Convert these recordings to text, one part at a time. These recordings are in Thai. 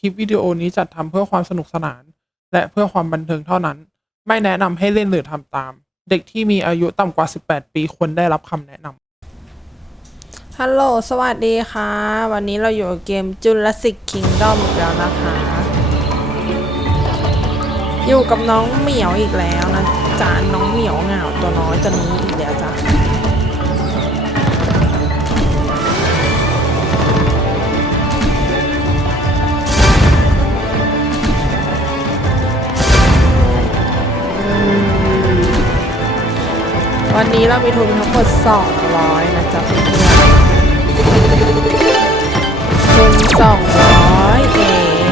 คลิปวิดีโอนี้จัดทำเพื่อความสนุกสนาน และเพื่อความบันเทิงเท่านั้น ไม่แนะนำให้เล่นหรือทำตาม เด็กที่มีอายุต่ำกว่า 18 ปีควรได้รับคำแนะนำฮัลโหล สวัสดีค่ะ วันนี้เราอยู่กับเกม Jurassic Kingdom อีกแล้วนะคะ อยู่กับน้องเหมียวอีกแล้วนะจานน้องเหมียวเหงาตัวน้อยตัวนี้อีกแล้วจ้ะ นนี้เรามีทุนทั้งหมด 200 นะจ๊ะเพื่อนทุน200 เอง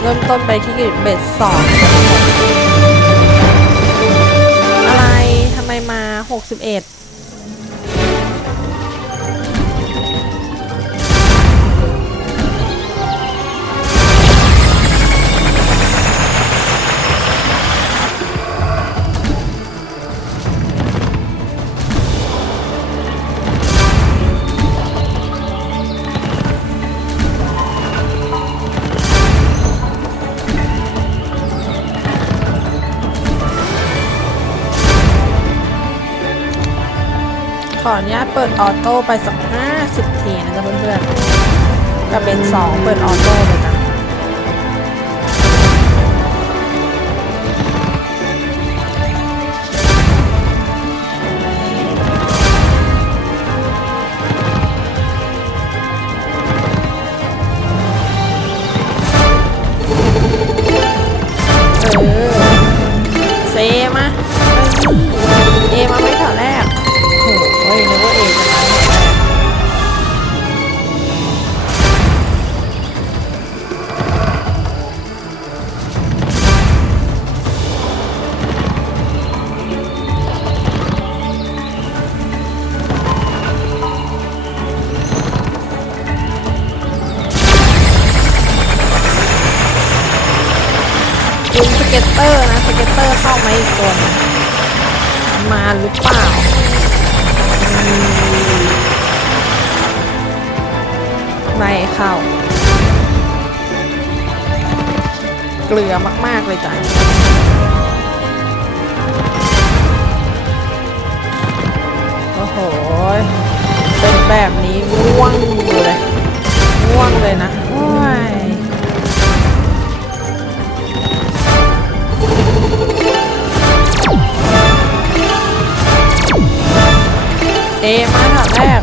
เริ่มต้นไปที่เบ็ดสองทั้งหมดอะไรทำไมมา 61 ขออนุญาตเปิดออโต้ไปสัก50ทีนะจ๊ะเพื่อนๆกับเป็น2เปิดออโต้เลยนะ เก็ตเตอร์นะสเก็ตเตอร์เข้ามาอีกตัวหนึ่งมาหรือเปล่าไม่เข้า เกลือมาก ๆ เลยจ้ะโอ้โหเป็นแบบนี้ง่วงอยู่เลยง่วงเลยนะโอ้ย เอมาแถวแรก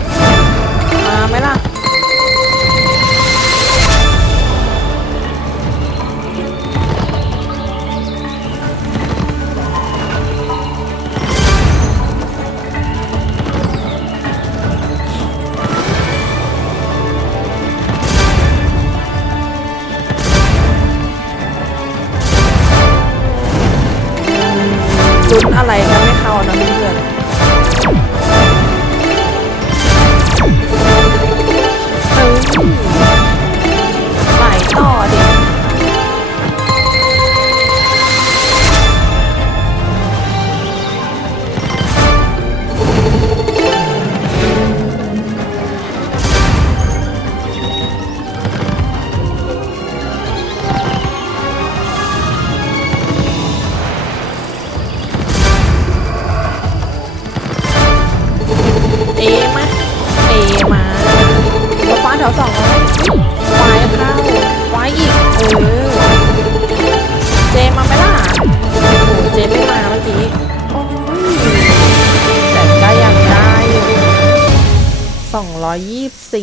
4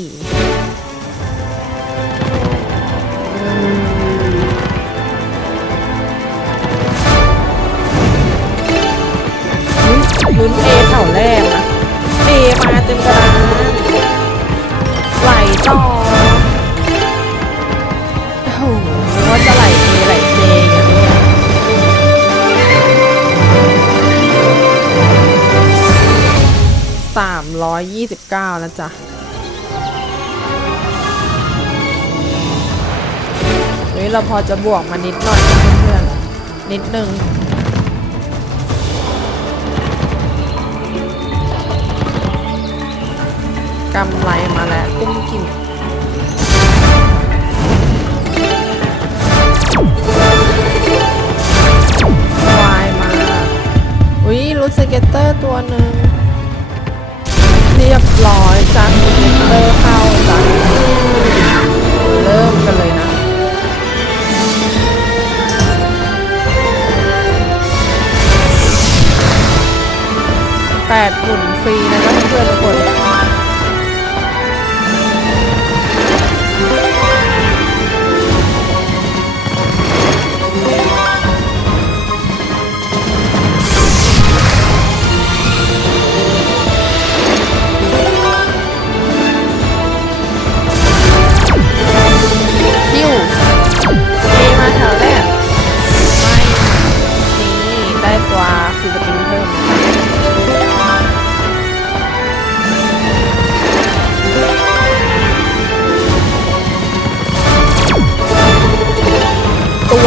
ลุ้นเอแถวแรกนะเอมาเต็มกระดานไหลต่อโอ้โหว่าจะไหลเอไหลเจองเงี้ยสามร้อยยี่สิบเก้านะจ๊ะ เฮ้เราพอจะบวกมานิดหน่อยเพื่อนๆนิดนึงกำไรมาแล้วกุ้งกิ่มวายมาอุ้ยรูสเก็ตเตอร์ตัวหนึ่งเรียบร้อยจากสเก็ตเตอร์เข้าจ้ะเริ่มกันเลยนะ แปดหมุนฟรีนะคะเพื่อนๆทุกคน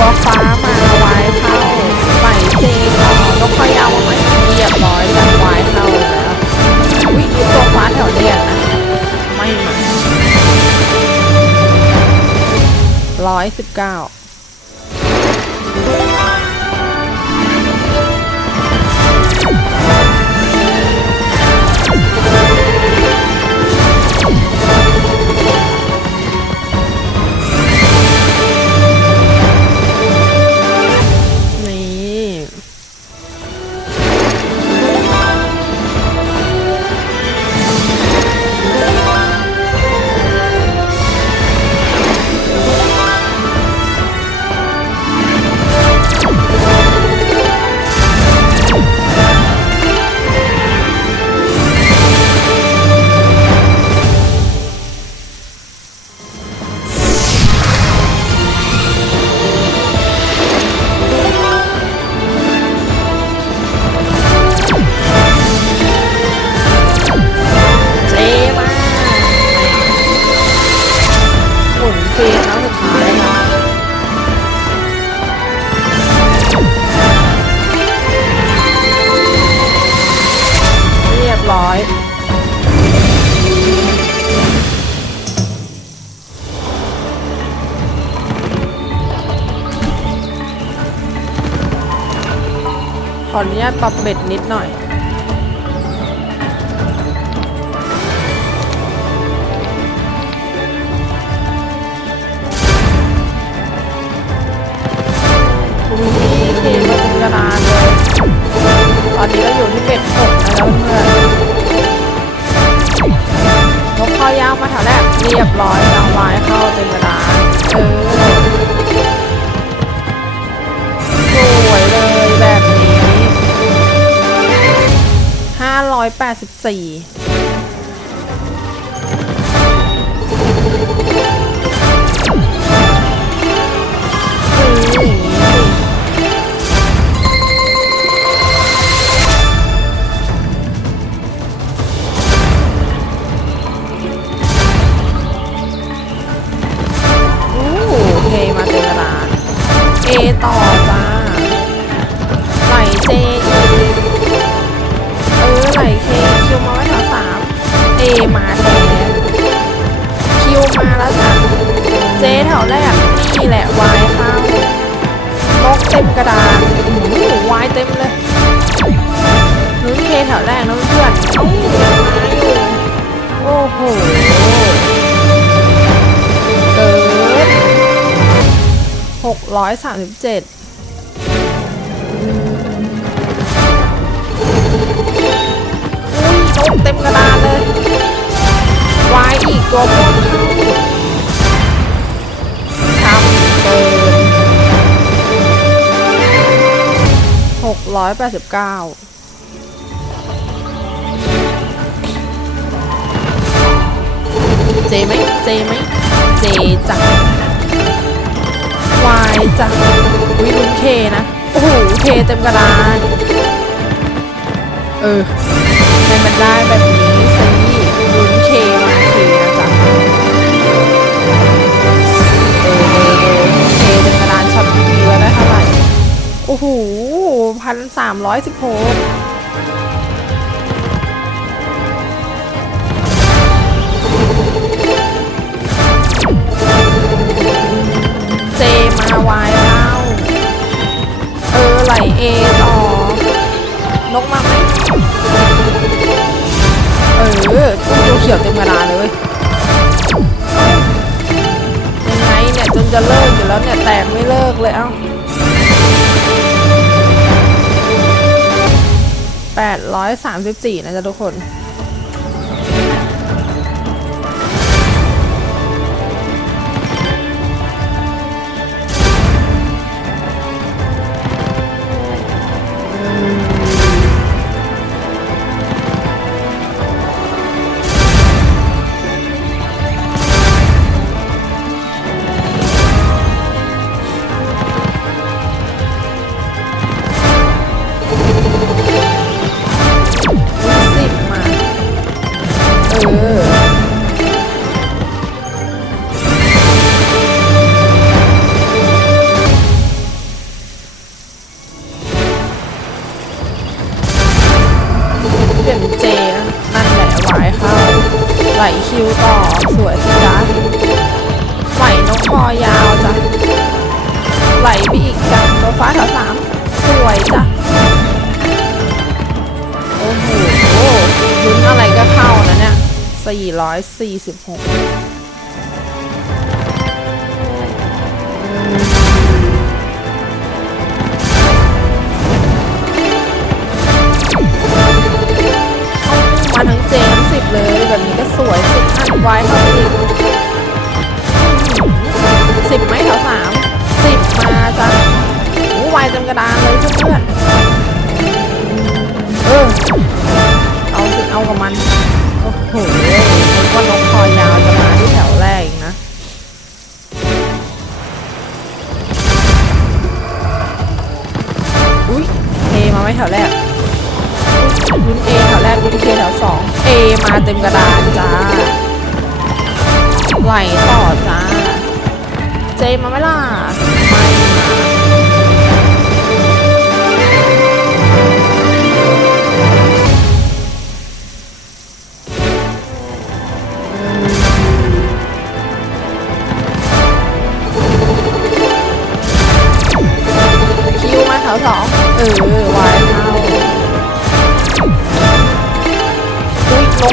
ตัวฟ้ามาไว้เข้าใส่เจต่อนกพยาวมาไหมเรียบร้อยจากไว้เข้าแล้ววิ่งตัวฟ้าแถวแรกนะไม่มาร้อยสิบเก้า หมุนฟรีครั้งสุดท้ายค่ะเรียบร้อย ขออนุญาตปรับเบ็ดนิดหน่อย อยแปดสิบสี่อืมอู้เทมาเต็มกระดาษเอ 637โดนเต็มกระดานเลยวายอีกตัวพวกเขาทำเกินหกร้อยแปดสิบเก้าเจไหมเจไหมเจจัง จ้ะวิลุ้นเคนะ โอ้โห เคเต็มกระดานเออให้มันได้แบบนี้สิลุนเคมาเคนะจ๊ะเออเออเออเคเต็มกระดานช็อตดีแล้วได้เท่าไหร่โอ้โหพันสามร้อยสิบหก ขียวเต็มกระดานเลยยังไงเนี่ยจนจะเลิกอยู่แล้วเนี่ยแตกไม่เลิกเลยเอ้าแปดร้อยสามสิบสี่นะจ๊ะทุกคน ฟ้าแถวสามสวยจ้ะ โอ้โหลุ้นอะไรก็เข้านะเนี่ย446มาทั้งเจทั้งสิบเลยแบบนี้ก็สวยสิบอันไว้เข้าไปอีก แถวแรกอุ๊ยลุ้นเอแถวแรกลุ้นเคแถวสองเอมาเต็มกระดานจ้าไหลต่อจ้า เจมาไหมล่ะ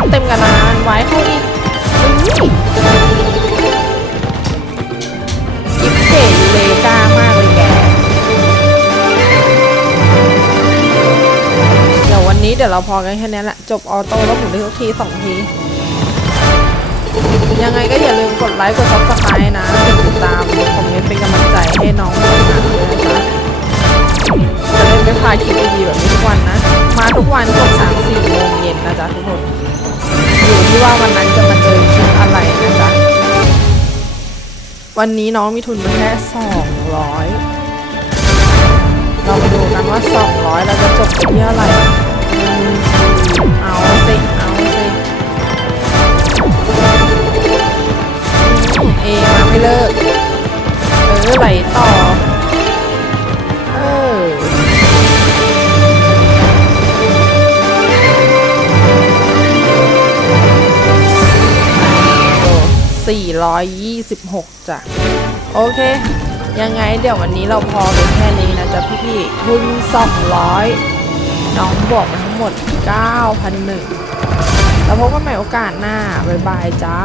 กเต็มกระดานวายเข้าอีกกิฟเก๋เลกามากเลยแก เดี๋ยววันนี้เดี๋ยวเราพอกันแค่นี้แหละ จบออโต้แล้วหมุนได้ทุกทีสองที ยังไงก็อย่าลืมกดไลค์กดซับสไครต์นะกดติดตามคอมเมนต์เป็นกำลังใจให้น้องด้วยนะด้วยนะจะจะได้ไม่พลาดคลิปดีๆแบบนี้ทุกวันนะ มาทุกวันจบสามสี่ นะจ๊ะทุกคน อยู่ที่ว่าวันนั้นจะมาเจอคลิปอะไรนะจ๊ะ วันนี้น้องมีทุนมาแค่สองร้อยเรามาดูกันว่าสองร้อยเราจะจบที่เท่าไหร่อืมเอาสิเอาสิอืมเอมาไม่เลิก เออไหลต่อ 126จ้ะโอเค ยังไงเดี๋ยววันนี้เราพอเป็นแค่นี้นะจ๊ะพี่ๆทุน200 น้องบอกมาทั้งหมด 9,001แล้วพบกันใหม่โอกาสหน้า บ๊ายบายจ้า